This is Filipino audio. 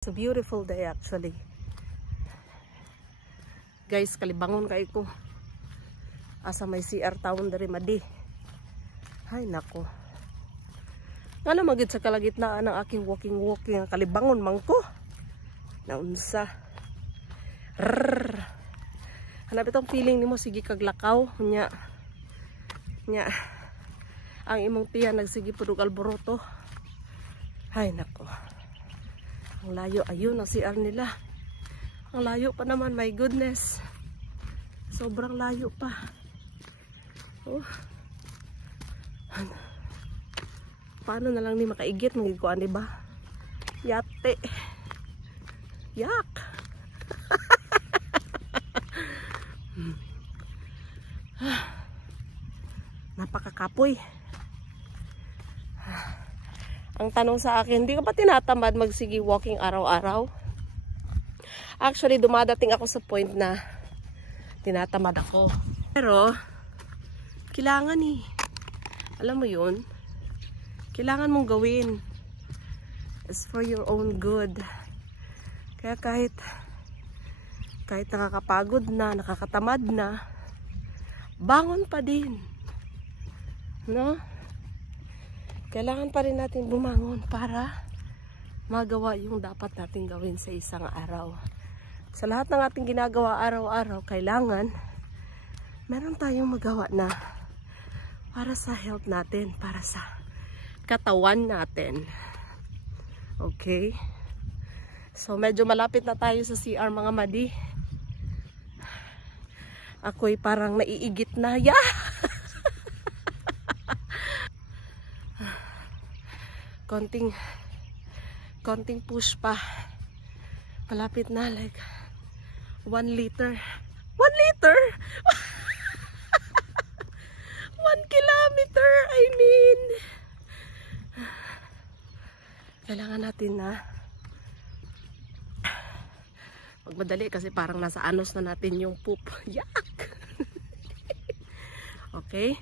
It's a beautiful day actually. Guys, kalibangon kay ko. Asa may CR town dari madi. Hay nako. Ano magid sa kalagitnaan ng aking walking kalibangon man ko. Naunsa. Hanap itong feeling nimo sige kaglakaw nya. Ang imong tiyan nagsige pudug alboroto. Hay nako. Ang layo, ayun ang CR nila. Ang layo pa naman, my goodness. Sobrang layo pa. Oh. Paano na lang ni makaigit, magigkuan, diba? Yate. Yak. Napakakapoy. Ang tanong sa akin, hindi ka ba tinatamad magsigi walking araw-araw? Actually, dumadating ako sa point na tinatamad ako. Pero, kailangan eh. Alam mo yun? Kailangan mong gawin. It's for your own good. Kaya kahit nakakapagod na, nakakatamad na, bangon pa din. No? Kailangan pa rin natin bumangon para magawa yung dapat natin gawin sa isang araw. Sa lahat ng ating ginagawa araw-araw, kailangan meron tayong magawa na para sa health natin, para sa katawan natin. Okay? So, medyo malapit na tayo sa CR mga madi. Ako'y parang naiigit na. Yeah! konting push pa. Malapit na, like 1 liter. 1 liter? 1 kilometer, I mean. Kailangan natin na magmadali kasi parang nasa anos na natin yung poop. Yak! Okay?